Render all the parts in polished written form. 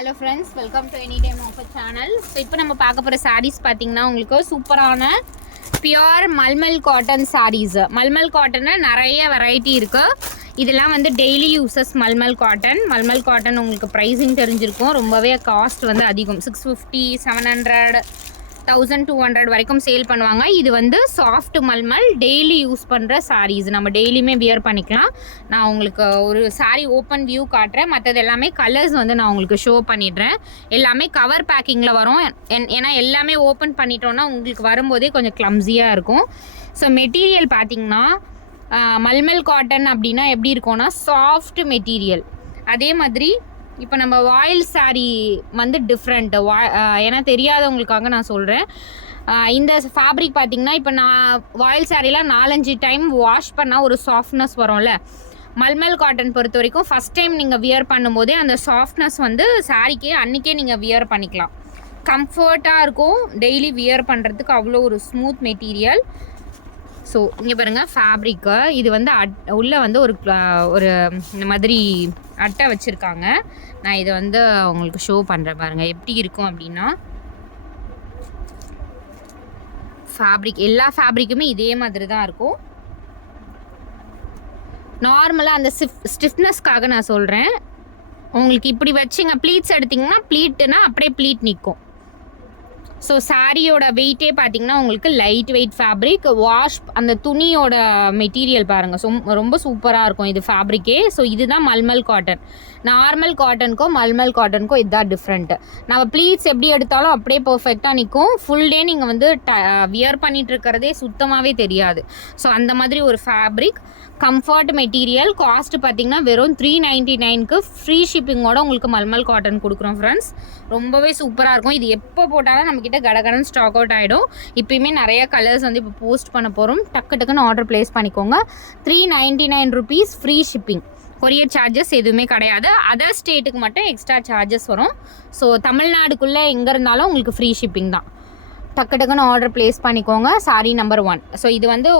Hello friends, welcome to any time offer channel. So இப்போ நம்ம பார்க்க போகிற சாரீஸ் பார்த்தீங்கன்னா உங்களுக்கு சூப்பரான பியோர் மல்மல் காட்டன் சாரீஸ். மல்மல் காட்டனில் நிறைய வெரைட்டி இருக்குது. இதெல்லாம் வந்து டெய்லி யூசஸ் மல்மல் காட்டன் உங்களுக்கு ப்ரைஸிங் தெரிஞ்சிருக்கும். ரொம்பவே காஸ்ட் வந்து அதிகம். 650, 700, 1200 வரைக்கும் சேல் பண்ணுவாங்க. இது வந்து சாஃப்ட் மல்மல் டெய்லி யூஸ் பண்ணுற சாரீஸ். நம்ம டெய்லியுமே வியர் பண்ணிக்கலாம். நான் உங்களுக்கு ஒரு சாரீ ஓப்பன் வியூ காட்டுறேன். மற்றது எல்லாமே கலர்ஸ் வந்து நான் உங்களுக்கு ஷோ பண்ணிடுறேன். எல்லாமே கவர் பேக்கிங்கில் வரும். ஏன்னா எல்லாமே ஓப்பன் பண்ணிட்டோன்னா உங்களுக்கு வரும்போதே கொஞ்சம் கிளம்ஸியாக இருக்கும். ஸோ மெட்டீரியல் பார்த்திங்கன்னா மல்மல் காட்டன் அப்படின்னா எப்படி இருக்கும்னா சாஃப்ட் மெட்டீரியல். அதே மாதிரி இப்போ நம்ம வாயில் சாரீ வந்து டிஃப்ரெண்ட்டு. ஏன்னா தெரியாதவங்களுக்காக நான் சொல்கிறேன். இந்த ஃபேப்ரிக் பார்த்திங்கன்னா இப்போ நான் வாயில் சாரீலாம் 4-5 டைம் வாஷ் பண்ணால் ஒரு சாஃப்ட்னஸ் வரும்ல. மல்மல் காட்டன் பொறுத்த வரைக்கும் ஃபஸ்ட் டைம் நீங்கள் வியர் பண்ணும்போதே அந்த சாஃப்ட்னஸ் வந்து சாரீக்கே அன்றைக்கே நீங்கள் வியர் பண்ணிக்கலாம். கம்ஃபர்ட்டாக இருக்கும். டெய்லி வியர் பண்ணுறதுக்கு அவ்வளோ ஒரு ஸ்மூத் மெட்டீரியல். ஸோ இங்கே பாருங்கள் ஃபேப்ரிக்கு. இது வந்து உள்ளே வந்து ஒரு இந்த மாதிரி அட்டை வச்சுருக்காங்க. நான் இதை வந்து உங்களுக்கு ஷோ பண்ணுறேன் பாருங்கள் எப்படி இருக்கும் அப்படின்னா. ஃபேப்ரிக் எல்லா ஃபேப்ரிக்குமே இதே மாதிரி தான் இருக்கும். நார்மலாக அந்த ஸ்டிஃப்னஸ்க்காக நான் சொல்கிறேன். உங்களுக்கு இப்படி வச்சிங்க ப்ளீட்ஸ் எடுத்திங்கன்னா ப்ளீட்டுனா அப்படியே ப்ளீட் நிற்கும். ஸோ சாரியோட வெயிட்டே பார்த்திங்கன்னா உங்களுக்கு லைட் வெயிட் ஃபேப்ரிக். வாஷ் அந்த துணியோட மெட்டீரியல் பாருங்கள், ரொம்ப சூப்பராக இருக்கும் இது ஃபேப்ரிக்கே. ஸோ இதுதான் மல்மல் காட்டன். நார்மல் காட்டனுக்கும் மல்மல் காட்டனுக்கும் இதுதான் டிஃப்ரெண்ட்டு. நம்ம ப்ளீட்ஸ் எப்படி எடுத்தாலும் அப்படியே பர்ஃபெக்டாக நிற்கும். ஃபுல் டே நீங்கள் வந்து வியர் பண்ணிகிட்டு இருக்கிறதே சுத்தமாகவே தெரியாது. ஸோ அந்த மாதிரி ஒரு ஃபேப்ரிக், கம்ஃபர்ட் மெட்டீரியல். காஸ்ட் பார்த்திங்கன்னா வெறும் 399க்கு ஃப்ரீ ஷிப்பிங்கோட உங்களுக்கு மல்மல் காட்டன் கொடுக்குறோம் ஃப்ரெண்ட்ஸ். ரொம்பவே சூப்பராக இருக்கும். இது எப்போ போட்டாலும் நம்மக்கிட்ட கடகடன் ஸ்டாக் அவுட் ஆகிடும். இப்போயுமே நிறைய கலர்ஸ் வந்து இப்போ போஸ்ட் பண்ண போகிறோம். டக்குன்னு ஆர்டர் ப்ளேஸ் பண்ணிக்கோங்க. 399 rupees free shipping. Courier charges எதுவுமே கிடையாது. அதர் ஸ்டேட்டுக்கு மட்டும் எக்ஸ்ட்ரா சார்ஜஸ் வரும். ஸோ தமிழ்நாடுக்குள்ளே எங்கே இருந்தாலும் உங்களுக்கு ஃப்ரீ ஷிப்பிங் தான். டக்குன்னு ஆர்டர் ப்ளேஸ் பண்ணிக்கோங்க. சாரீ நம்பர் 1. ஸோ இது வந்து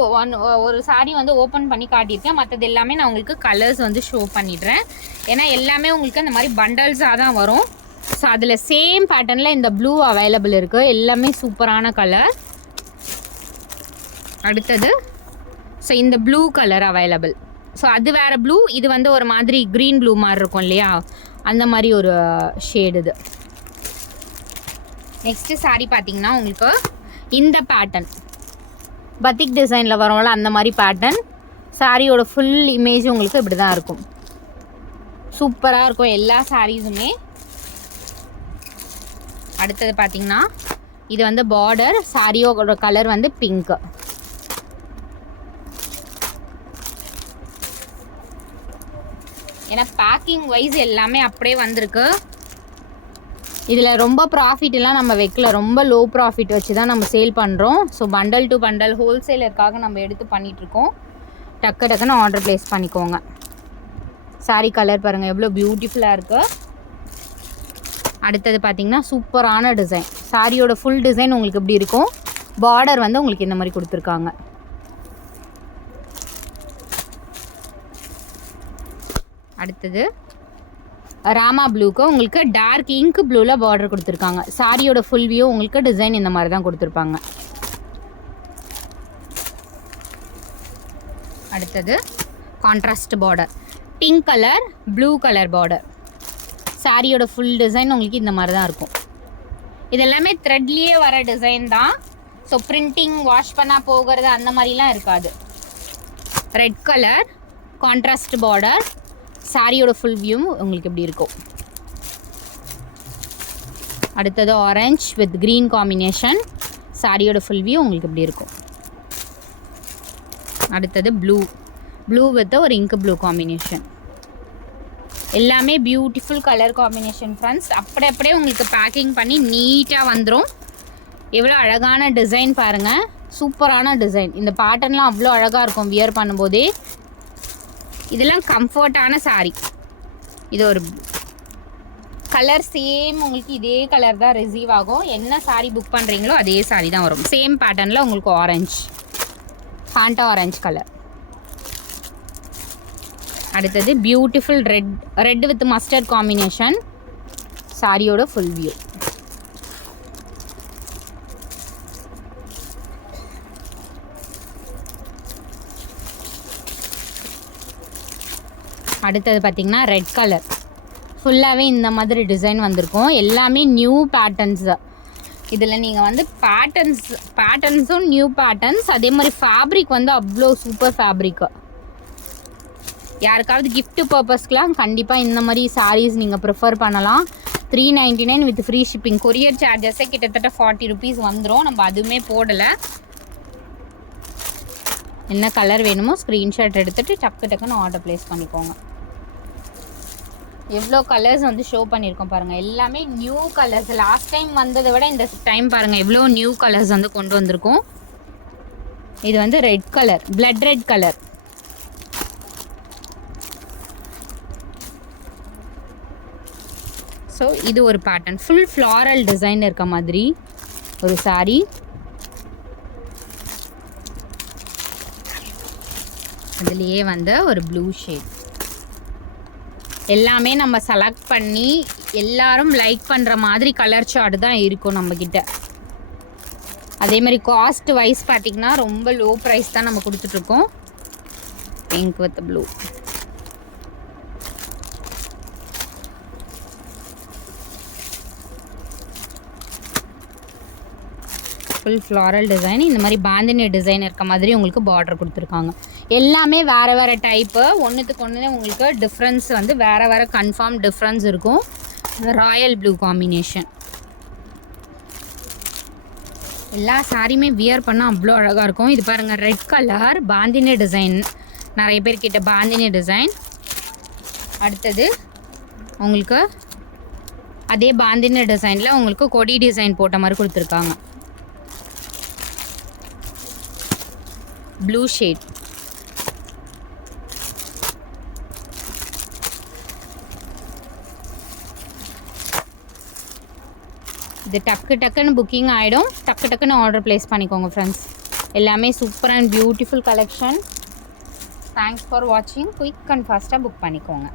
ஒரு சாரீ வந்து ஓப்பன் பண்ணி காட்டியிருக்கேன். மற்றது எல்லாமே நான் உங்களுக்கு கலர்ஸ் வந்து ஷோ பண்ணிடுறேன். ஏன்னா எல்லாமே உங்களுக்கு இந்த மாதிரி பண்டல்ஸாக தான் வரும். ஸோ அதில் சேம் பேட்டர்னில் இந்த ப்ளூ அவைலபிள் இருக்குது. எல்லாமே சூப்பரான கலர். அடுத்தது ஸோ இந்த ப்ளூ கலர் அவைலபிள். ஸோ அது வேறு ப்ளூ, இது வந்து ஒரு மாதிரி க்ரீன் ப்ளூ மாதிரி இருக்கும் இல்லையா, அந்த மாதிரி ஒரு ஷேடு இது. நெக்ஸ்ட்டு சாரீ பார்த்திங்கன்னா உங்களுக்கு இந்த பேட்டர்ன் பத்திக் டிசைனில் வரும்ல அந்த மாதிரி பேட்டர்ன். சாரியோட ஃபுல் இமேஜ் உங்களுக்கு இப்படி தான் இருக்கும். சூப்பராக இருக்கும் எல்லா சாரீஸுமே. அடுத்தது பார்த்திங்கன்னா இது வந்து பார்டர். சாரியோட கலர் வந்து பிங்க்கு. ஏன்னா பேக்கிங் வைஸ் எல்லாமே அப்படியே வந்திருக்கு. இதில் ரொம்ப ப்ராஃபிட்லாம் நம்ம வைக்கல. ரொம்ப லோ ப்ராஃபிட் வச்சு தான் நம்ம சேல் பண்ணுறோம். ஸோ பண்டல் டு பண்டல் ஹோல்சேலருக்காக நம்ம எடுத்து பண்ணிகிட்ருக்கோம். டக்குன்னு ஆர்டர் ப்ளேஸ் பண்ணிக்கோங்க. சாரீ கலர் பாருங்கள் எவ்வளோ பியூட்டிஃபுல்லாக இருக்குது. அடுத்தது பார்த்திங்கன்னா சூப்பரான டிசைன். சாரியோட ஃபுல் டிசைன் உங்களுக்கு இப்படி இருக்கும். பார்டர் வந்து உங்களுக்கு இந்த மாதிரி கொடுத்துருக்காங்க. அடுத்தது ராமா ப்ளூக்கு உங்களுக்கு டார்க் இங்க் ப்ளூவில் பார்டர் கொடுத்துருக்காங்க. சாரியோட ஃபுல் வியூ உங்களுக்கு டிசைன் இந்த மாதிரி தான் கொடுத்துருப்பாங்க. அடுத்தது contrast border, pink colour blue colour border. சாரியோட ஃபுல் டிசைன் உங்களுக்கு இந்த மாதிரி தான் இருக்கும். இதெல்லாமே த்ரெட்லேயே வர டிசைன் தான். ஸோ பிரிண்டிங் வாஷ் பண்ணால் போகிறது அந்த மாதிரிலாம் இருக்காது. Red colour contrast border. சாரியோட ஃபுல் வியூ உங்களுக்கு இப்படி இருக்கும். அடுத்தது ஆரஞ்ச் வித் க்ரீன் காம்பினேஷன். சாரியோட ஃபுல் வியூ உங்களுக்கு இப்படி இருக்கும். அடுத்தது ப்ளூ வித் ஒரு இங்க் ப்ளூ காம்பினேஷன். எல்லாமே பியூட்டிஃபுல் கலர் காம்பினேஷன் ஃப்ரெண்ட்ஸ். அப்படியே உங்களுக்கு பேக்கிங் பண்ணி நீட்டாக வந்துடும். எவ்வளோ அழகான டிசைன் பாருங்கள். சூப்பரான டிசைன். இந்த பேட்டர்ன்லாம் அவ்வளோ அழகாக இருக்கும் வியர் பண்ணும்போதே. இதெல்லாம் கம்ஃபர்ட்டான சாரீ. இது ஒரு கலர் சேம் உங்களுக்கு இதே கலர் தான் ரிசீவ் ஆகும். என்ன சாரீ புக் பண்ணுறீங்களோ அதே சாரீ தான் வரும். சேம் பேட்டர்னில் உங்களுக்கு ஆரஞ்ச், ஃபேண்டா ஆரஞ்ச் கலர். அடுத்தது beautiful red with mustard combination. சாரியோட ஃபுல் வியூ. அடுத்தது பார்த்திங்கன்னா ரெட் கலர் ஃபுல்லாகவே இந்த மாதிரி டிசைன் வந்திருக்கும். எல்லாமே நியூ பேட்டர்ன்ஸு. இதில் நீங்கள் வந்து பேட்டர்ன்ஸும் நியூ பேட்டர்ன்ஸ். அதே மாதிரி ஃபேப்ரிக் வந்து அவ்வளோ சூப்பர் ஃபேப்ரிக்கு. யாருக்காவது கிஃப்ட் பர்பஸ்க்கெலாம் கண்டிப்பாக இந்த மாதிரி சாரீஸ் நீங்கள் ப்ரிஃபர் பண்ணலாம். 399 வித் ஃப்ரீ ஷிப்பிங். கொரியர் சார்ஜஸே கிட்டத்தட்ட 40 rupees வந்துடும். நம்ம அதுவுமே போடலை. என்ன கலர் வேணுமோ ஸ்க்ரீன்ஷாட் எடுத்துகிட்டு டக்குன்னு ஆர்டர் ப்ளேஸ் பண்ணிக்கோங்க. எவ்வளோ கலர்ஸ் வந்து ஷோ பண்ணியிருக்கோம் பாருங்கள். எல்லாமே நியூ கலர்ஸ். லாஸ்ட் டைம் வந்ததை விட இந்த டைம் பாருங்கள் எவ்வளோ நியூ கலர்ஸ் வந்து கொண்டு வந்திருக்கோம். இது வந்து red colour, blood red colour. So இது ஒரு பேட்டர்ன். ஃபுல் ஃப்ளாரல் டிசைன் இருக்க மாதிரி ஒரு சாரீ. அதுலேயே வந்து ஒரு ப்ளூ ஷேட். எல்லாமே நம்ம செலக்ட் பண்ணி எல்லாரும் லைக் பண்ணுற மாதிரி கலர் சார்ட் தான் இருக்கும் நம்மக்கிட்ட. அதே மாதிரி காஸ்ட் வைஸ் பார்த்திங்கன்னா ரொம்ப லோ ப்ரைஸ் தான் நம்ம கொடுத்துட்ருக்கோம். Pink with blue. Full floral design. இந்த மாதிரி பாந்தினி டிசைன் இருக்க மாதிரி உங்களுக்கு பார்டர் கொடுத்துருக்காங்க. எல்லாமே வேறு வேறு டைப்பு. ஒன்றுத்துக்கு ஒன்று உங்களுக்கு டிஃப்ரென்ஸ் வந்து வேறு கன்ஃபார்ம் டிஃப்ரென்ஸ் இருக்கும். Royal blue combination. எல்லா சாரியுமே வியர் பண்ணால் அவ்வளோ அழகாக இருக்கும். இது பாருங்கள் ரெட் கலர் பாந்தினி டிசைன். நிறைய பேர் கிட்ட பாந்தினி டிசைன். அடுத்தது உங்களுக்கு அதே பாந்தினி டிசைனில் உங்களுக்கு கொடி டிசைன் போட்ட மாதிரி கொடுத்துருக்காங்க. Blue shade. இது டக்குன்னு புக்கிங் ஆகிடும். டக்குன்னு ஆர்டர் ப்ளேஸ் பண்ணிக்கோங்க ஃப்ரெண்ட்ஸ். எல்லாமே super and beautiful collection. Thanks for வாட்சிங். குயிக் அண்ட் ஃபாஸ்ட்டாக புக் பண்ணிக்கோங்க.